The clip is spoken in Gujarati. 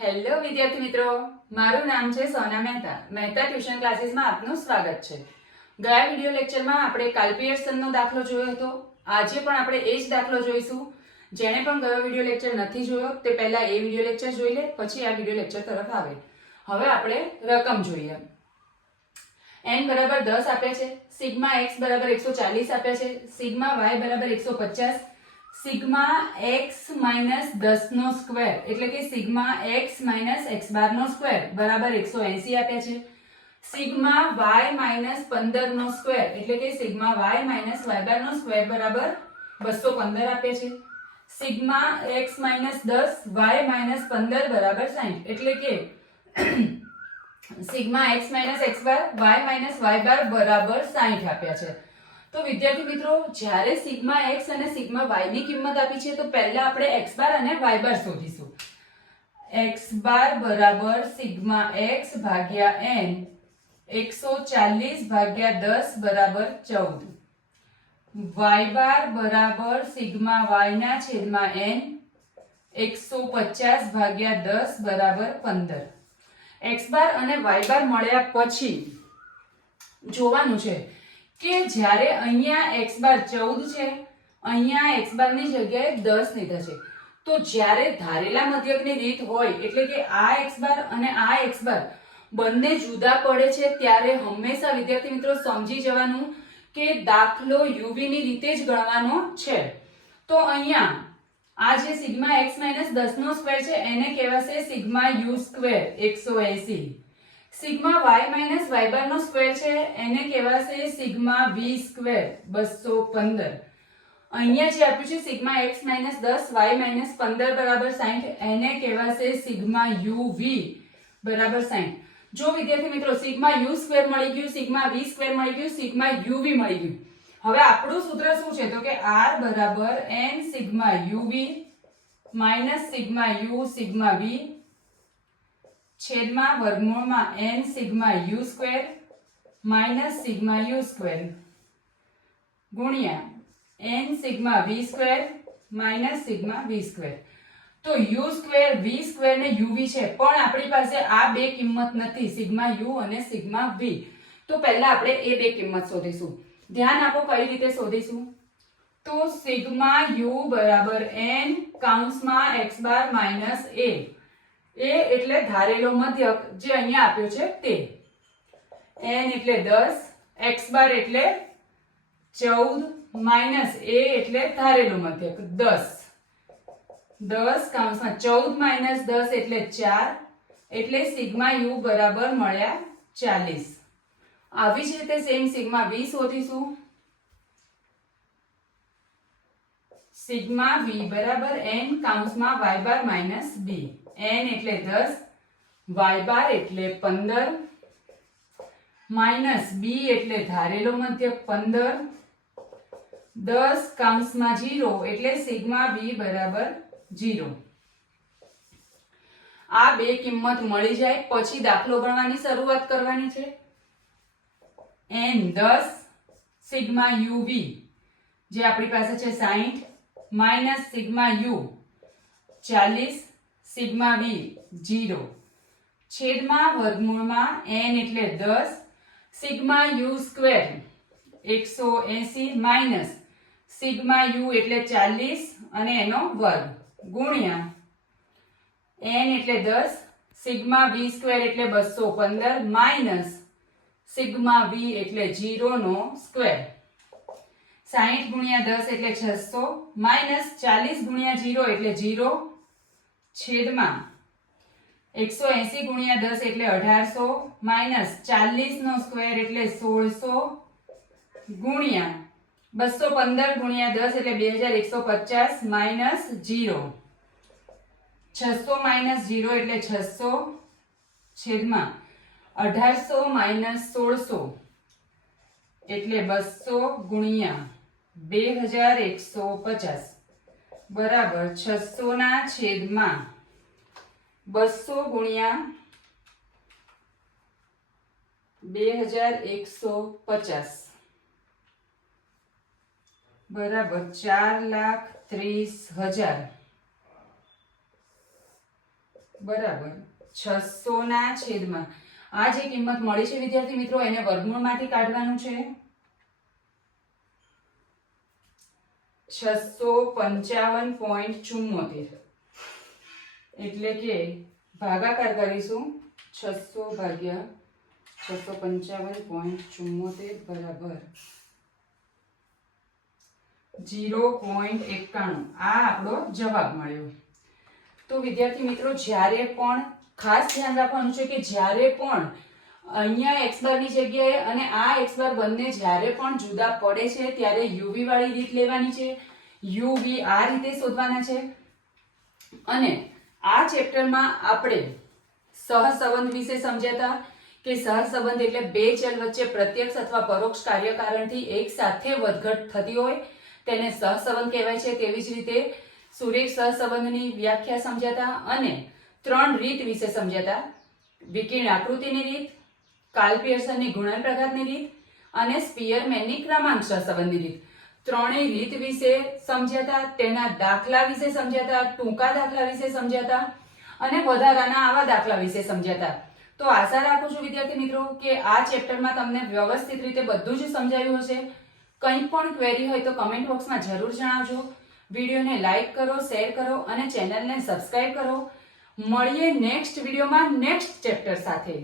હેલો વિદ્યાર્થી મિત્રો, મારું નામ છે સોના મહેતા. મહેતા ટ્યુશન ક્લાસીસમાં આપનું સ્વાગત છે. ગયા વિડિયો લેક્ચરમાં આપણે કાલ્પિયર્સનનો દાખલો જોયો હતો. આજે પણ આપણે એ જ દાખલો જોઈશું. જેણે પણ ગયો વિડિયો લેક્ચર નથી જોયો, તે પહેલાં એ વિડિયો લેક્ચર જોઈ લે, પછી આ વિડિયો લેક્ચર તરફ આવે. હવે આપણે રકમ જોઈએ. એન બરાબર દસ આપ્યા છે, સિગ્મા એક્સ બરાબર એકસો ચાલીસ આપ્યા છે, સિગ્મા વાય બરાબર એકસો પચાસ સિગ્મા એક્સ માઇનસ દસ નો સ્ક્વેર, એટલે કે sigma x minus x bar નો સ્ક્વેર, બરાબર એકસો એસી આપ્યા છે. સિગ્મા વાય માઇનસ પંદર નો સ્ક્વેર, એટલે કે sigma y minus y bar નો સ્ક્વેર, બરાબર બસો પંદર આપ્યા છે. સિગ્મા એક્સ માઇનસ દસ વાય માઇનસ પંદર, બરાબર સાઈઠ, એટલે કે sigma x minus x bar y minus y bar, બરાબર સાઈઠ આપ્યા છે. તો વિદ્યાર્થી મિત્રો, જ્યારે સિગ્મા એક્સ અને સિગ્મા વાયની કિંમત આપી છે, તો પહેલા આપણે એક્સ બાર અને વાય બાર શોધીશું. એક્સ બાર બરાબર સિગ્મા એક્સ ભાગ્યા એન એકસો ચાલીસ ભાગ્યા દસ બરાબર ચૌદ. વાય બાર બરાબર સિગ્મા વાય ના છેદમાં એન એકસો પચાસ ભાગ્યા દસ બરાબર પંદર. એક્સ બાર અને વાય બાર મળ્યા પછી જોવાનું છે કે જ્યારે અહીંયા એક્સ બાર ચૌદ છે, અહીંયા એક્સ બારની જગ્યાએ દસ લીધા છે. તો જ્યારે ધારેલા મધ્યકની રીત હોય, એટલે કે આ એક્સ બાર અને આ એક્સ બાર બંને જુદા પડે છે, ત્યારે હંમેશા વિદ્યાર્થી મિત્રો સમજી જવાનું કે દાખલો યુવીની રીતે જ ગણવાનો છે. તો અહીંયા આ જે સિગ્મા એક્સ માઇનસ દસ નો સ્ક્વેર છે, એને કહેવાશે સિગ્મા યુ સ્ક્વેર, એકસો એસી. Sigma y minus y bar નો સ્ક્વેર છે. એને કહેવાશે સિગ્મા વી સ્ક્વેર બસો પંદર. અહીંયા જે આપ્યું છે સિગ્મા એક્સ માઇનસ દસ વાય માઇનસ પંદર બરાબર સાઠ એને કહેવાશે સિગ્મા યુ વી બરાબર સાઠ જો વિદ્યાર્થી મિત્રો, સિગ્મા યુ સ્ક્વેર મળી ગયું, સિગ્મા વી સ્ક્વેર મળી ગયું, સિગ્મા યુ વી મળી ગયું. હવે આપણું સૂત્ર શું છે? તો કે આર બરાબર n sigma v minus sigma u sigma v છેદમાં વર્ગમૂળમાં n sigma u square minus sigma u square. ગુણ્યા n sigma v square minus sigma v square. તો યુ સ્ક્વેર વી સ્ક્વેર ને યુવી છે, પણ આપણી પાસે આ બે કિંમત નથી, સિગ્મા યુ અને સિગ્મા વી તો પહેલા આપણે એ બે કિંમત શોધીશું. ધ્યાન આપો કઈ રીતે શોધીશું? તો સિગ્મા યુ બરાબર N કાઉન્સમાં x bar minus a a એટલે ધારેલો મધ્યક જે અહીંયા આપ્યો છે તે. એન એટલે દસ એક્સ બાર એટલે ચૌદ, માઇનસ એ એટલે ધારેલો મધ્યક, દસ. દસ કાઉન્સમાં ચૌદ માઇનસ દસ એટલે ચાર, એટલે સિગ્મા યુ બરાબર મળ્યા 40 આવી જ રીતે સેમ સિગ્મા વી શોધીશું. સિગ્મા વી બરાબર N કાઉન્સમાં y bar minus b n એટલે દસ વાય બાર એટલે 15 માઇનસ બી એટલે ધારેલો મધ્યક પંદર, દસ કાઉન્સમાં જીરો એટલે સિગ્મા બી બરાબર જીરો. આ બે કિંમત મળી જાય પછી દાખલો ગણવાની શરૂઆત કરવાની છે. એન દસ, સિગ્મા યુ વી જે આપણી પાસે છે સાહીઠ માઇનસ સિગ્મા યુ ચાલીસ સિગ્મા વી જીરો. છેદમાં વર્ગમૂળમાં એન એટલે દસ, સિગ્મા યુ સ્ક્વેર એકસો એસી માઇનસ સિગ્મા યુ એટલે ચાલીસ અને એનો વર્ગ ગુણ્યા એન એટલે દસ, સિગ્મા વી સ્ક્વેર એટલે બસો પંદર માઇનસ સિગ્મા વી એટલે જીરો નો સ્ક્વેર. સાહીઠ ગુણ્યા દસ એટલે છસો માઇનસ ચાલીસ ગુણ્યા જીરો એટલે જીરો છેદમાં એકસો એસી ગુણ્યા દસ એટલે અઢારસો માઇનસ ચાલીસ નો સ્ક્વેર એટલે સોળસો ગુણ્યા બસો પંદર ગુણ્યા દસ એટલે બે હજાર એકસો પચાસ માઇનસ જીરો છસો માઇનસ જીરો એટલે છસો છેદમાં અઢારસો માઇનસ સોળસો એટલે બસો ગુણ્યા બે હજાર એકસો પચાસ. બરાબર છસો ના છેદમાં બસો ગુણ્યા બે હજાર એકસો પચાસ. બરાબર, ચાર લાખ ત્રીસ હજાર. બરાબર છસો ના છેદમાં. આ જે કિંમત મળી છે વિદ્યાર્થી મિત્રો, એને વર્ગમૂળમાંથી કાઢવાનું છે. છસો પંચાવન પોઈન્ટ ચુમ્મોતેર. એટલે કે ભાગાકાર કરીશું છસો ભાગ્યા છસો પંચાવન પોઈન્ટ ચુમ્મોતેર બરાબર જીરો પોઈન્ટ એકાણું. આ આપણો જવાબ મળ્યો. તો વિદ્યાર્થી મિત્રો, જ્યારે પણ ખાસ ધ્યાન રાખવાનું છે કે જ્યારે પણ અહીંયા એક્સ બારની જગ્યાએ અને આ એક્સ બાર બંને જ્યારે પણ જુદા પડે છે, ત્યારે યુવી વાળી રીત લેવાની છે. યુવી આ રીતે શોધવાના છે. અને આ ચેપ્ટરમાં આપણે સહસંબંધ વિશે સમજ્યા કે સહસંબંધ એટલે બે ચલ વચ્ચે પ્રત્યક્ષ અથવા પરોક્ષ કાર્યકારણથી એક સાથે વધઘટ થતી હોય. તેને સહસંબંધ કહેવાય છે. તેવી જ રીતે સુરેશ સહસંબંધની વ્યાખ્યા સમજ્યા હતા અને ત્રણ રીત વિશે સમજ્યા હતા. વિકિરણ આકૃતિની રીત કાર્લ પિયર્સનની ગુણન પ્રઘાતની રીત અને સ્પિયરમેનની ક્રમાંક સંબંધી રીત. ત્રણેય રીત વિશે સમજ્યા તેના દાખલા વિશે સમજ્યા ટૂંકા દાખલા વિશે સમજ્યા અને વધારાના આવા દાખલા વિશે સમજ્યા તો આશા રાખું છું વિદ્યાર્થી મિત્રો કે આ ચેપ્ટરમાં તમને વ્યવસ્થિત રીતે બધું જ સમજાયું હશે. કંઈ પણ ક્વેરી હોય તો કમેન્ટ બોક્સમાં જરૂર જણાવજો. વિડીયોને લાઈક કરો શેર કરો અને ચેનલને સબસ્ક્રાઇબ કરો. મળીએ નેક્સ્ટ વિડીયોમાં નેક્સ્ટ ચેપ્ટર સાથે.